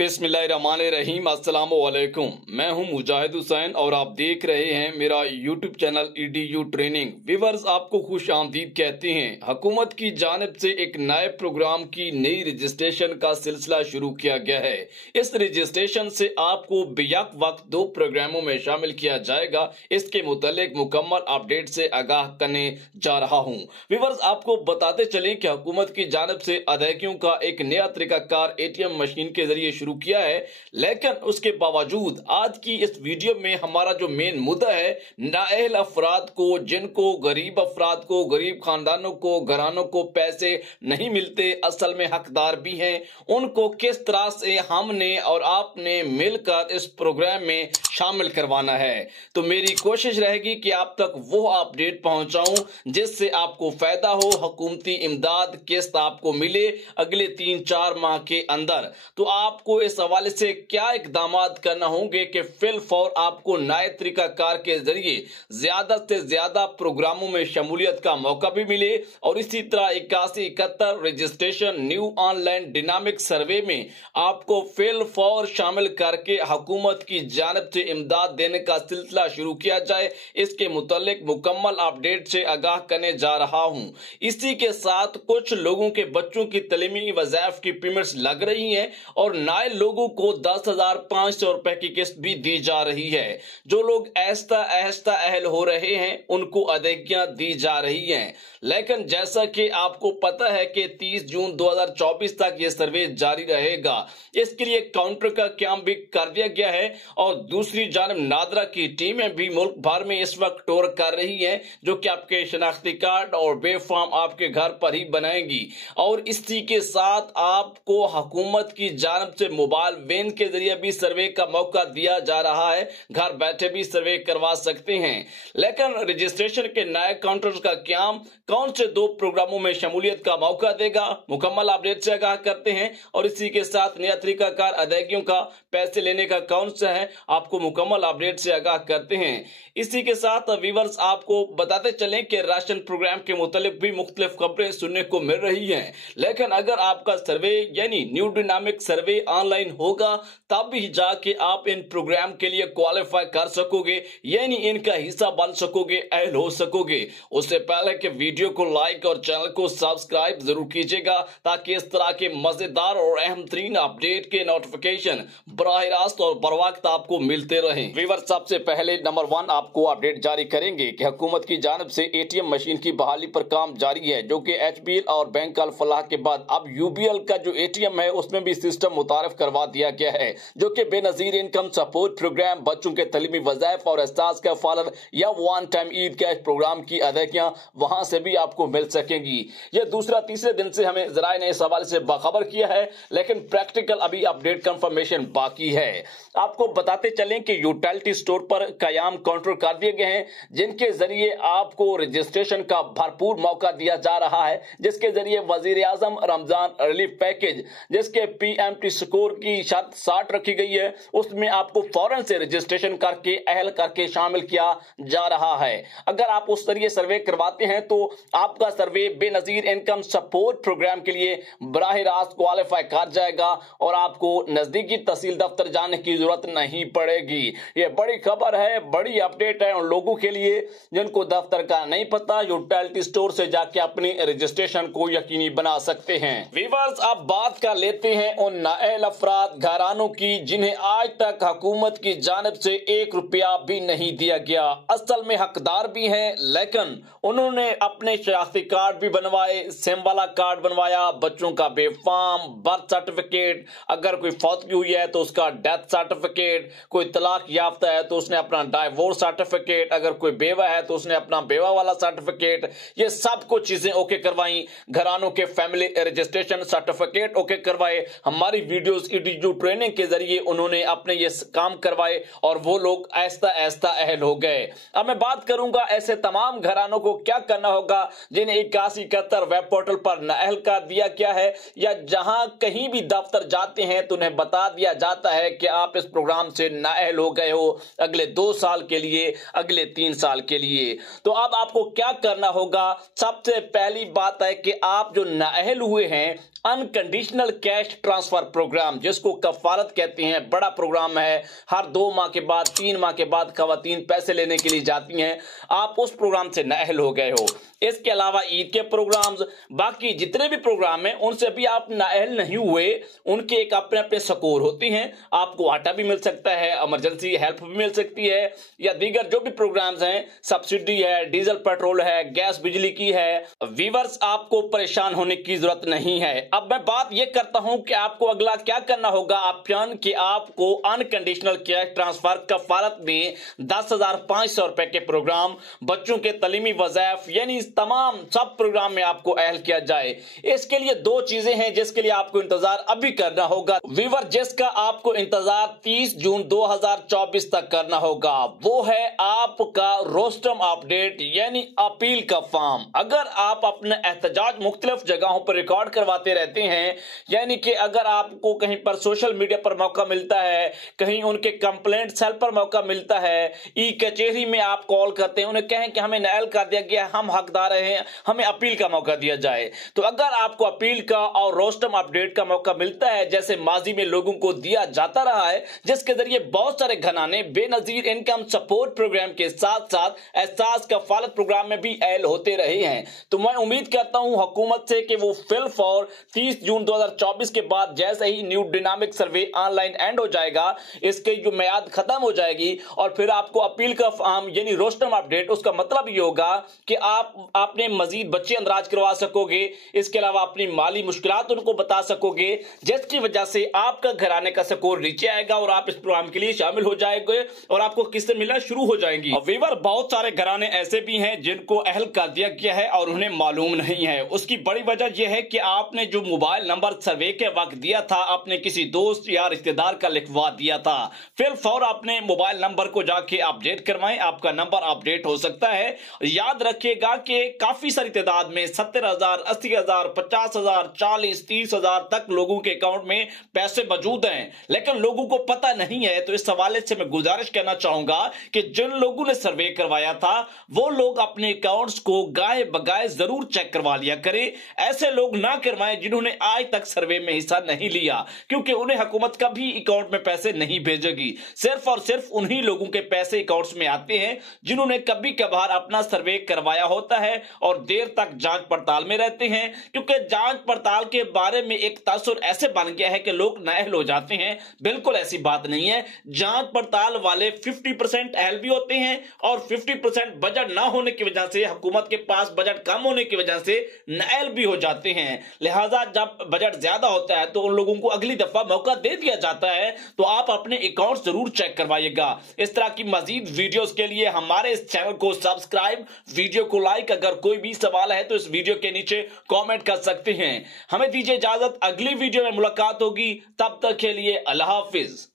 बिस्मिल्लाहिर्रहमानिर्रहीम अस्सलाम वालेकुम। मैं हूं मुजाहिद हुसैन और आप देख रहे हैं मेरा YouTube channel EDU training. Viewers, आपको खुश आमदीद कहते हैं। हुकूमत की जानिब से एक नए प्रोग्राम की नई रजिस्ट्रेशन का सिलसिला शुरू किया गया है। इस रजिस्ट्रेशन से आपको बेयक वक्त 2 प्रोग्रामों में शामिल किया जाएगा। इसके मुतालिक मुकम्मल अपडेट से आगाह करने जा रहा हूँ। व्यूअर्स, आपको बताते चले कि हुकूमत की जानिब से अदायगियों का एक नया तरीकाकार ATM मशीन के जरिए शुरू किया है, लेकिन उसके बावजूद आज की इस वीडियो में हमारा जो मेन मुद्दा है, नाअहल अफराद को, जिनको गरीब अफराद को, गरीब खानदानों को, घरानों को पैसे नहीं मिलते, असल में हकदार भी हैं, उनको किस तरह से हमने और आपने मिलकर इस प्रोग्राम में शामिल करवाना है। तो मेरी कोशिश रहेगी कि आप तक वो अपडेट पहुंचाऊं जिससे आपको फायदा हो, हुकूमती इमदाद किस्त आपको मिले अगले 3-4 माह के अंदर। तो आपको इस हवाले से क्या इकदाम करना होंगे कि फिल फौर आपको नए तरीकाकार के जरिए ज्यादा से ज्यादा प्रोग्रामों में शमूलियत का मौका भी मिले और इसी तरह 8171 रजिस्ट्रेशन न्यू ऑनलाइन डिनामिक सर्वे में आपको फिल फौर शामिल करके हुकूमत की जानिब से इमदाद देने का सिलसिला शुरू किया जाए। इसके मुतालिक मुकम्मल अपडेट से आगाह करने जा रहा हूं। इसी के साथ कुछ लोगों के बच्चों की तलीमी वज़ाइफ की पेमेंट्स लग रही हैं और नए लोगों को 10,500 रुपए की किस्त भी दी जा रही है। जो लोग आहिस्ता आहिस्ता अहल हो रहे हैं उनको अदायगियां दी जा रही हैं, लेकिन जैसा कि आपको पता है कि 30 जून 2024 तक ये सर्वे जारी रहेगा। इसके लिए काउंटर का क्याम भी कर दिया गया है और दूसरी जानब नादरा की टीमें भी मुल्क भर में इस वक्त टूर कर रही हैं, जो कि आपके शनाख्ती कार्ड और बे फॉर्म आपके घर पर ही बनाएंगी। और इसी के साथ आपको हुकूमत की जानिब से मोबाइल वैन के जरिए भी सर्वे का मौका दिया जा रहा है। घर बैठे भी सर्वे करवा सकते हैं, लेकिन रजिस्ट्रेशन के नए काउंटर का क्याम कौन से 2 प्रोग्रामों में शमूलियत का मौका देगा, मुकम्मल अपडेट से आगाह करते हैं। और इसी के साथ नया तरीकाकार अदायगियों का पैसे लेने का कौन सा है, आपको मुकम्मल अपडेट से आगाह करते हैं। इसी के साथ व्यूअर्स, आपको बताते चलें कि राशन प्रोग्राम के मुतालिक भी मुख्तलिफ खबरें सुनने को मिल रही हैं, लेकिन अगर आपका सर्वे यानी न्यू डिनामिक सर्वे ऑनलाइन होगा तब भी जाके आप इन प्रोग्राम के लिए क्वालिफाई कर सकोगे, यानी इनका हिस्सा बन सकोगे, अहल हो सकोगे। उससे पहले कि वीडियो को लाइक और चैनल को सब्सक्राइब जरूर कीजिएगा ताकि इस तरह के मजेदार और अहम तरीन अपडेट के नोटिफिकेशन बराह रास्त और बर वक्त आपको मिलते रहें। व्यूअर्स, सबसे पहले नंबर 1 आपको अपडेट जारी करेंगे कि हुकूमत की जानिब से ATM मशीन की बहाली पर काम जारी है, जो कि HBL और बैंक अल फलाह के बाद अब UBL का जो ATM है उसमें भी सिस्टम मुतारफ करवा दिया गया है, जो कि बेनजीर इनकम सपोर्ट प्रोग्राम, बच्चों के तलीमी वज़ाइफ और एहसास का फॉलोअर या one time Eid cash program की अदायगियां वहां से भी आपको मिल सकेंगी। यह दूसरा तीसरे दिन से हमें जराए ने इस हवाले से बाखबर किया है, लेकिन प्रैक्टिकल अभी अपडेट कंफर्मेशन बाकी है। आपको बताते चलें कि यूटिलिटी स्टोर पर कयाम काउंटर कर दिए गए हैं, जिनके जरिए आपको रजिस्ट्रेशन का भरपूर मौका दिया जा रहा है, जिसके जरिए वजीर आजम रमजान रिलीफ पैकेज, जिसके PMT स्कोर की शर्त 60 रखी गई है, उसमें आपको फौरन से रजिस्ट्रेशन करके अहल करके शामिल किया जा रहा है। अगर आप उस जरिए सर्वे करवाते हैं तो आपका सर्वे बेनजीर इनकम सपोर्ट प्रोग्राम के लिए बराह रास्त क्वालिफाई कर जाएगा और आपको नजदीकी तहसील दफ्तर जाने की जरूरत नहीं पड़ेगी। यह बड़ी खबर है, बड़ी अपडेट है उन लोगों के लिए जिनको दफ्तर का नहीं पता, यूटिलिटी स्टोर से जाके अपनी रजिस्ट्रेशन को यकीनी बना सकते हैं। व्यूअर्स, अब बात कर लेते हैं उन नाअहल अफराद घरानों की जिन्हें आज तक हुकूमत की जानिब से 1 रुपया भी नहीं दिया गया। असल में हकदार भी हैं, लेकिन उन्होंने अपने शनाख्ती कार्ड भी बनवाए, सिम वाला कार्ड बनवाया, बच्चों का बेफार्म, बर्थ सर्टिफिकेट, अगर कोई फौतगी हुई है तो उसका डेथ सर्टिफिकेट, कोई तलाक याफ्ता है तो उसने अपना डाइवोर्स सर्टिफिकेट, अगर कोई बेवा है तो उसने अपना बेवा वाला सर्टिफिकेट, ये सब कुछ चीजें ओके करवाई। घरानों के फैमिली रजिस्ट्रेशन सर्टिफिकेट ओके करवाए। हमारी वीडियोस EDU ट्रेनिंग के जरिए उन्होंने अपने ये काम करवाए और वो लोग आहिस्ता आहिस्ता अहल हो गए। अब मैं बात करूंगा ऐसे तमाम घरानों को क्या करना होगा जिन्हें 8171 वेब पोर्टल पर नाअहल कर दिया गया है, या जहां कहीं भी दफ्तर जाते हैं तो उन्हें बता दिया जाता है कि आप इस प्रोग्राम से नाअहल हो गए हो अगले 2 साल के लिए, अगले 3 साल के लिए। तो अब आपको क्या करना होगा? सबसे पहली बात है कि आप जो नाअहल हुए हैं अनकंडीशनल कैश ट्रांसफर प्रोग्राम, जिसको कफालत कहते हैं, बड़ा प्रोग्राम है। हर 2 माह के बाद 3 माह के बाद खवातीन पैसे लेने के लिए जाती हैं। आप उस प्रोग्राम से नाअहल हो गए हो। इसके अलावा ईद के प्रोग्राम्स, बाकी जितने भी प्रोग्राम हैं उनसे भी आप नाअहल नहीं हुए। उनके एक अपने अपने स्कोर होते हैं। आपको आटा भी मिल सकता है, इमरजेंसी हेल्प भी मिल सकती है, या दीगर जो भी प्रोग्राम्स हैं, सब्सिडी है, डीजल पेट्रोल है, गैस बिजली की है। व्यूअर्स, आपको परेशान होने की जरूरत नहीं है। अब मैं बात यह करता हूं कि आपको अगला क्या करना होगा ऑप्शन, कि आपको अनकंडीशनल कैश ट्रांसफर कफालत में 10,500 रुपए के प्रोग्राम, बच्चों के तलीमी वज़ाइफ, यानी तमाम सब प्रोग्राम में आपको अहल किया जाए। इसके लिए 2 चीजें हैं जिसके लिए आपको इंतजार अभी करना होगा व्यूअर, जिसका आपको इंतजार 30 जून 2024 तक करना होगा। वो है आपका रोस्टम अपडेट, यानी अपील का फॉर्म। अगर आप अपना एहतजाज मुख्तलिफ जगहों पर रिकॉर्ड करवाते रहते हैं, यानी कि अगर आपको कहीं पर सोशल मीडिया पर मौका मिलता है, कहीं उनके कंप्लेंट सेल पर मौका मिलता है, ई कचहरी में आप कॉल करते हैं, उन्हें कहें कि हमें नाअहल कर दिया गया, हम हकदार हैं, हमें अपील का मौका दिया जाए। तो अगर आपको अपील का और रोस्टम अपडेट का मौका मिलता है, जैसे माजी में लोगों को दिया जाता रहा है, जिसके जरिए बहुत सारे घराने बेनजीर इनकम सपोर्ट प्रोग्राम के साथ साथ एहसास कफालत प्रोग्राम में भी अहल होते रहे हैं, तो मैं उम्मीद करता हूं हुकूमत से कि वो फिल फॉर 30 जून 2024 के बाद जैसे ही new dynamic survey online end हो जाएगा, इसकी जो मियाद खत्म हो जाएगी, और फिर आपको अपील का फॉर्म यानी रोस्टम अपडेट, उसका मतलब ये होगा कि आपने मजीद बच्चे अंदराज करवा सकोगे। इसके अलावा अपनी माली मुश्किलात उनको बता सकोगे, जिसकी वजह से आपका घराने का स्कोर नीचे आएगा और आप इस प्रोग्राम के लिए शामिल हो जाएंगे और आपको किस्तें मिलना शुरू हो जाएंगी। व्यूअर, बहुत सारे घराने ऐसे भी हैं जिनको अहल कर दिया गया है और उन्हें मालूम नहीं है। उसकी बड़ी वजह यह है कि आपने जो मोबाइल नंबर सर्वे के वक्त दिया था, आपने किसी दोस्त या रिश्तेदार का लिखवा दिया था। फिर फौर अपने मोबाइल नंबर को जाके अपडेट करवाएं, आपका नंबर अपडेट हो सकता है। याद रखिएगा कि काफी सारी तादाद में 70,000, 80,000, 50,000, 40, 30,000 तक लोगों के अकाउंट में पैसे मौजूद हैं, लेकिन लोगों को पता नहीं है। तो इस हवाले से मैं गुजारिश करना चाहूंगा कि जिन लोगों ने सर्वे करवाया था, वो लोग अपने अकाउंट्स को गाए बगाए जरूर चेक करवा लिया करें। ऐसे लोग ना करवाएं जिन्होंने आज तक सर्वे में हिस्सा नहीं लिया, क्योंकि उन्हें हुकूमत का भी अकाउंट में पैसे नहीं भेजेगी। सिर्फ और सिर्फ उन्हीं लोगों के पैसे अकाउंट्स में आते हैं जिन्होंने कभी कभार अपना सर्वे करवाया होता है और देर तक जांच पड़ताल में रहते हैं, क्योंकि जांच पड़ताल के बारे में एक तासुर ऐसे बन गया है कि लोग नाअहल हो जाते हैं। बिल्कुल ऐसी बात नहीं है। जांच पड़ताल वाले 50% अहल भी होते हैं और 50% बजट ना होने की वजह से, हुकूमत के पास बजट कम होने की वजह से नाअहल भी हो जाते हैं। लिहाजा जब बजट ज्यादा होता है तो उन लोगों को अगली दफा मौका दे दिया जाता है। तो आप अपने अकाउंट जरूर चेक करवाइएगा। इस तरह की मजीद वीडियोस के लिए हमारे इस चैनल को सब्सक्राइब, वीडियो को लाइक, अगर कोई भी सवाल है तो इस वीडियो के नीचे कमेंट कर सकते हैं। हमें दीजिए इजाजत, अगली वीडियो में मुलाकात होगी। तब तक के लिए अल्लाह हाफिज।